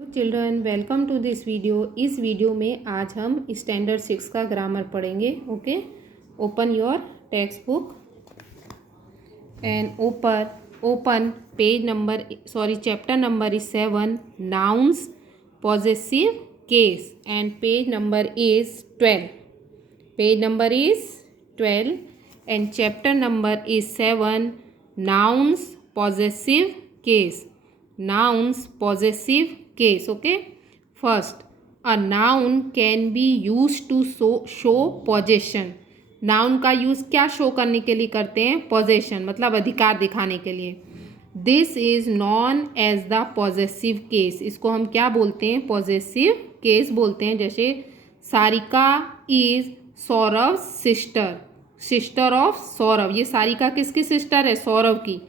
Children welcome to this video. इस video में आज हम स्टैंडर्ड 6 का ग्रामर पढ़ेंगे। Okay, open your textbook and open page number chapter number is 7 nouns possessive case and page number is 12। Page number is 12 and chapter number is 7 nouns possessive case. Nouns possessive case. Okay, first, a noun can be used to show possession. Noun का use क्या show करने के लिए करते हैं? Possession, मतलब अधिकार दिखाने के लिए। This is known as the possessive case. इसको हम क्या बोलते हैं? पॉजेसिव केस बोलते हैं। जैसे Sarika is Saurav sister of Saurav. ये सारिका किसकी सिस्टर है? सौरव की।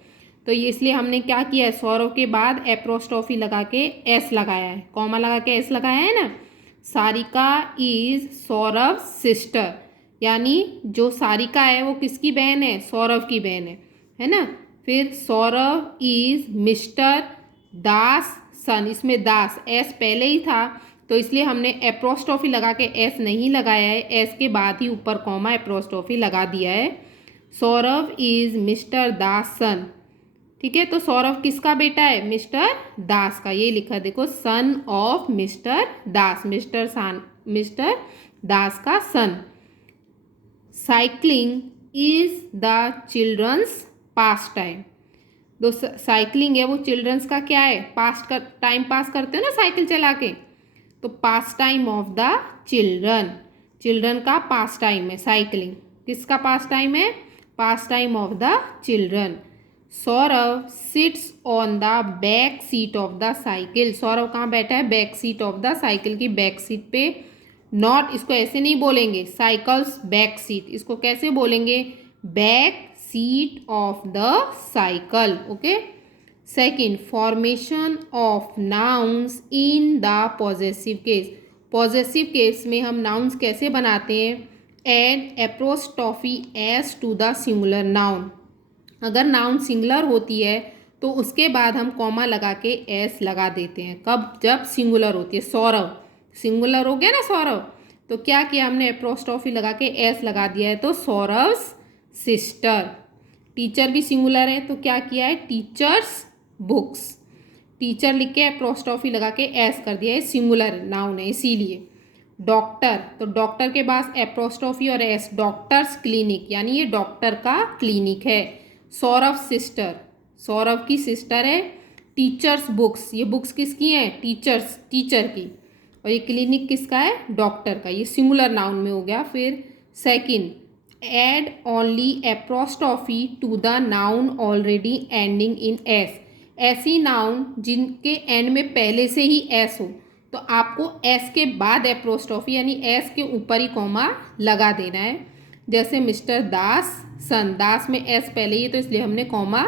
तो ये इसलिए हमने क्या किया है? सौरव के बाद एप्रोस्ट्रॉफी लगा के एस लगाया है, कॉमा लगा के एस लगाया है ना। सारिका इज सौरव सिस्टर, यानी जो सारिका है वो किसकी बहन है? सौरव की बहन है ना। फिर सौरव इज मिस्टर दास सन। इसमें दास एस पहले ही था तो इसलिए हमने एप्रोस्ट्रॉफी लगा के एस नहीं लगाया है, एस के बाद ही ऊपर कॉमा एप्रोस्ट्रॉफी लगा दिया है। सौरव इज मिस्टर दास सन। ठीक है, तो सौरव किसका बेटा है? मिस्टर दास का। ये लिखा देखो, son of mister Das. Mister Das का son. Cycling is the children's pastime. दो साइकिलिंग है वो चिल्ड्रंस का क्या है? पास्ट का टाइम पास करते हो ना साइकिल चला के, तो pastime of the children का पास टाइम है साइकिलिंग। किसका पास टाइम है? Pastime of the children. Saurav sits on the back seat of the cycle. Saurav कहाँ बैठा है? Back seat of the cycle की बैक सीट पे। नॉट, इसको ऐसे नहीं बोलेंगे साइकिल्स बैक सीट, इसको कैसे बोलेंगे? Back seat of the cycle. Okay. Second, formation of nouns in the possessive case. Possessive case में हम नाउन्स कैसे बनाते हैं? Add apostrophe S to the singular noun. अगर नाउन सिंगुलर होती है तो उसके बाद हम कॉमा लगा के एस लगा देते हैं। कब? जब सिंगुलर होती है। सौरव सिंगुलर हो गया ना सौरव, तो क्या किया हमने? एप्रोस्ट्रॉफी लगा के एस लगा दिया है, तो सौरव्स सिस्टर। टीचर भी सिंगुलर है तो क्या किया है? Teachers books. टीचर लिख के एप्रोस्ट्रॉफी लगा के एस कर दिया है, सिंगुलर नाउन है इसीलिए। डॉक्टर, तो डॉक्टर के पास एप्रोस्ट्रॉफी और एस, डॉक्टर्स क्लिनिक, यानी ये डॉक्टर का क्लिनिक है। सौरव सिस्टर, सौरव की सिस्टर है। टीचर्स बुक्स, ये बुक्स किसकी हैं? टीचर की। और ये क्लिनिक किसका है? डॉक्टर का। ये सिंगुलर नाउन में हो गया। फिर second, add only apostrophe to the noun already ending in S. ऐसी नाउन जिनके एंड में पहले से ही एस हो, तो आपको एस के बाद एप्रोस्ट्रॉफी यानी एस के ऊपर ही कॉमा लगा देना है। जैसे मिस्टर दास सन, दास में एस पहले ही है तो इसलिए हमने कॉमा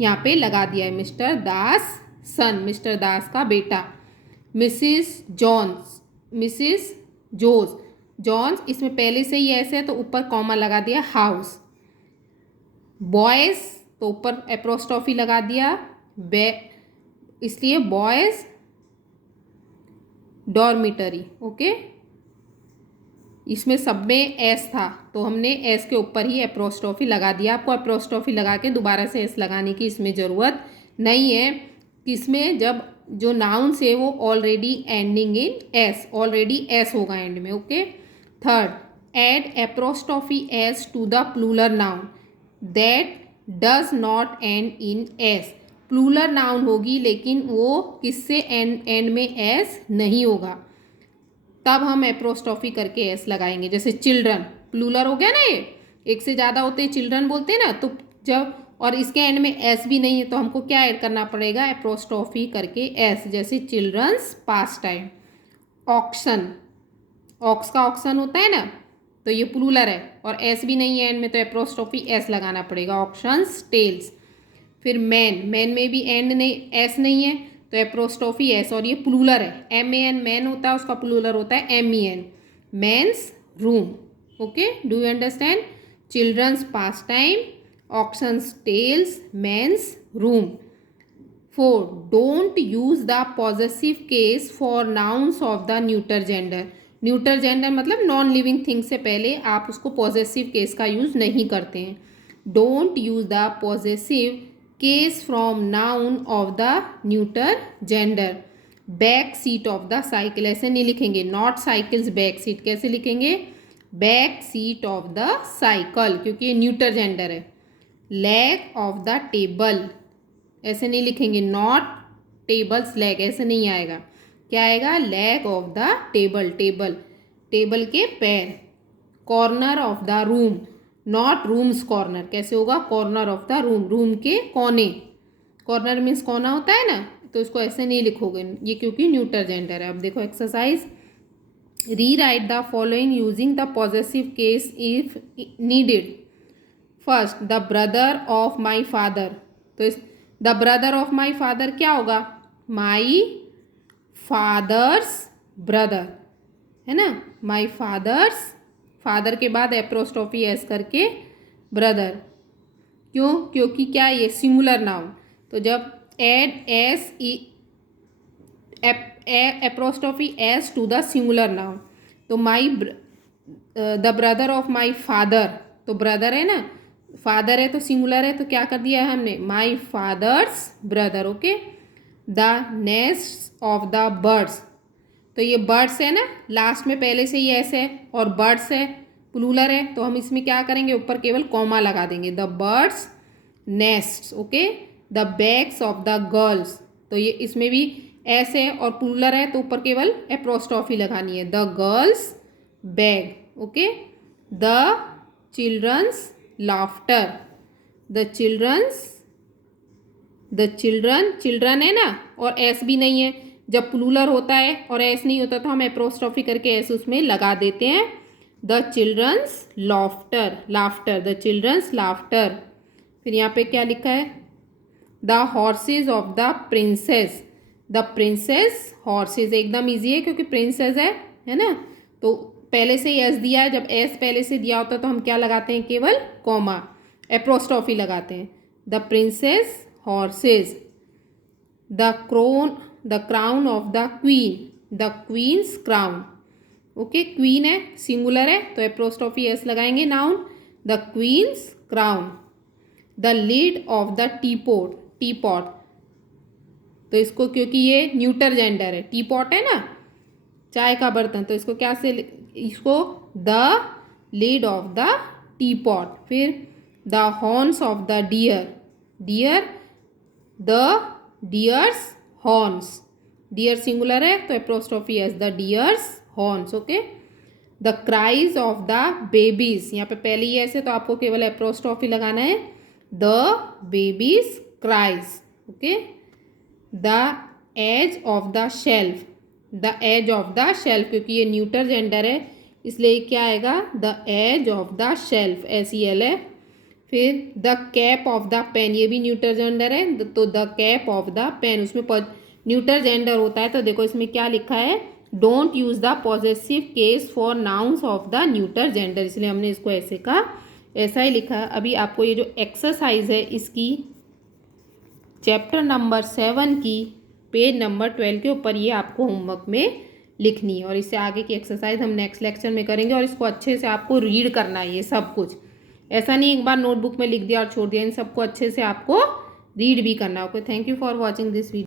यहाँ पे लगा दिया है। मिस्टर दास सन, मिस्टर दास का बेटा। मिसिस जॉन्स, इसमें पहले से ही एस है तो ऊपर कॉमा लगा दिया। हाउस। बॉयज, तो ऊपर एप्रोस्ट्रॉफी लगा दिया इसलिए बॉयज डॉर्मिटरी। ओके, इसमें सब में एस था तो हमने एस के ऊपर ही एप्रोस्ट्रॉफी लगा दिया। आपको एप्रोस्ट्रॉफी लगा के दोबारा से एस लगाने की इसमें ज़रूरत नहीं है। किसमें? जब जो नाउन्स है वो already ending in S, already S होगा एंड में। Okay. Third, add apostrophe S to the plural noun that does not end in S. Plural noun होगी लेकिन वो किससे एंड में एस नहीं होगा, तब हम एप्रोस्ट्रॉफी करके एस लगाएंगे। जैसे चिल्ड्रन, प्लूरल हो गया ना, ये एक से ज़्यादा होते हैं चिल्ड्रन बोलते हैं ना, तो जब और इसके एंड में एस भी नहीं है तो हमको क्या ऐड करना पड़ेगा? एप्रोस्ट्रॉफी करके एस। जैसे चिल्ड्रंस पास टाइम। ऑक्शन, ऑक्स का ऑक्शन होता है ना, तो ये प्लूरल है और एस भी नहीं है एंड में तो एप्रोस्ट्रॉफी एस लगाना पड़ेगा। Auctions tales. फिर मैन में भी एंड नहीं, एस नहीं है तो एप्रोस्ट्रॉफी एस, और ये प्लूरल है। MAN मैन होता है, उसका प्लूरल होता है MEN। Men's room. Okay, do you understand? Children's pastime, oxen's tails, men's room. 4. Don't use the possessive case for nouns of the neuter gender. Neuter gender मतलब non living thing से पहले आप उसको possessive case का use नहीं करते हैं. Don't use the possessive case from noun of the neuter gender. Back seat of the cycle ऐसे नहीं लिखेंगे. नॉट साइकिल्स बैक सीट कैसे लिखेंगे? Back seat of the cycle, क्योंकि ये न्यूटर जेंडर है. लेग ऑफ द टेबल ऐसे नहीं लिखेंगे. नॉट टेबल्स लेग ऐसे नहीं आएगा. क्या आएगा? Leg of the table. Table table के पैर. Corner of the room not rooms corner कैसे होगा? Corner of the room room के कोने. कॉर्नर मीन्स कोना होता है ना, तो इसको ऐसे नहीं लिखोगे ये क्योंकि न्यूटर जेंडर है. अब देखो exercise. Rewrite the following using the possessive case if needed. First, the brother of my father. तो इस the brother of my father क्या होगा? माई फादर्स ब्रदर है ना. माई फादर्स, फादर के बाद एप्रोस्ट्रोफी एस करके ब्रदर. क्यों? क्योंकि क्या ये सिंगुलर नाउन. तो जब add S apostrophe S to the singular noun, तो my the brother of my father, तो ब्रदर है ना, फादर है तो सिंगुलर है, तो क्या कर दिया है हमने? My father's brother. Okay. The nest of the birds, तो ये बर्ड्स है ना, लास्ट में पहले से ही एस है और बर्ड्स है प्लूरल है, तो हम इसमें क्या करेंगे? ऊपर केवल कॉमा लगा देंगे. The birds nest. Okay. The bags of the girls, तो ये इसमें भी एस है और प्लूरल है, तो ऊपर केवल एप्रोस्ट्रॉफी लगानी है. The girls' bag. Okay. The children's laughter. The children है ना, और एस भी नहीं है. जब प्लूरल होता है और एस नहीं होता तो हम एप्रोस्ट्रॉफी करके एस उसमें लगा देते हैं. The children's laughter. The children's laughter. फिर यहाँ पे क्या लिखा है? The horses of the princess. The princess' horses एकदम ईजी है क्योंकि प्रिंसेस है ना, तो पहले से ही एस दिया है. जब एस पहले से दिया होता है तो हम क्या लगाते हैं? केवल कॉमा एप्रोस्ट्रॉफी लगाते हैं. The princess' horses. The crown of the queen. The queen's crown. Okay. Queen है, सिंगुलर है, तो एप्रोस्ट्रॉफी एस लगाएंगे. Noun. The queen's crown. The lid of the teapot. तो इसको क्योंकि ये न्यूटर जेंडर है, टीपॉट है ना, चाय का बर्तन, तो इसको क्या से इसको the lid of the teapot. फिर the horns of the deer. The deer's horns. Deer singular है तो apostrophe S. The deer's horns. Okay. The cries of the babies. यहाँ पे पहले ही ऐसे तो आपको केवल एप्रोस्ट्रॉफी लगाना है. The baby's cries. Okay. The edge of the shelf. The edge of the shelf, क्योंकि ये न्यूटर जेंडर है इसलिए क्या आएगा? The edge of the shelf. SEL है. फिर the cap of the pen, ये भी न्यूटर जेंडर है, तो the cap of the pen उसमें न्यूटर जेंडर होता है. तो देखो इसमें क्या लिखा है? Don't use the possessive case for nouns of the neuter gender, इसलिए हमने इसको ऐसे का ऐसा ही लिखा. अभी आपको ये जो एक्सरसाइज है इसकी चैप्टर नंबर 7 की पेज नंबर 12 के ऊपर ये आपको होमवर्क में लिखनी है, और इससे आगे की एक्सरसाइज हम नेक्स्ट लेक्चर में करेंगे. और इसको अच्छे से आपको रीड करना है ये सब कुछ. ऐसा नहीं एक बार नोटबुक में लिख दिया और छोड़ दिया. इन सबको अच्छे से आपको रीड भी करना. Okay. Thank you for watching this video.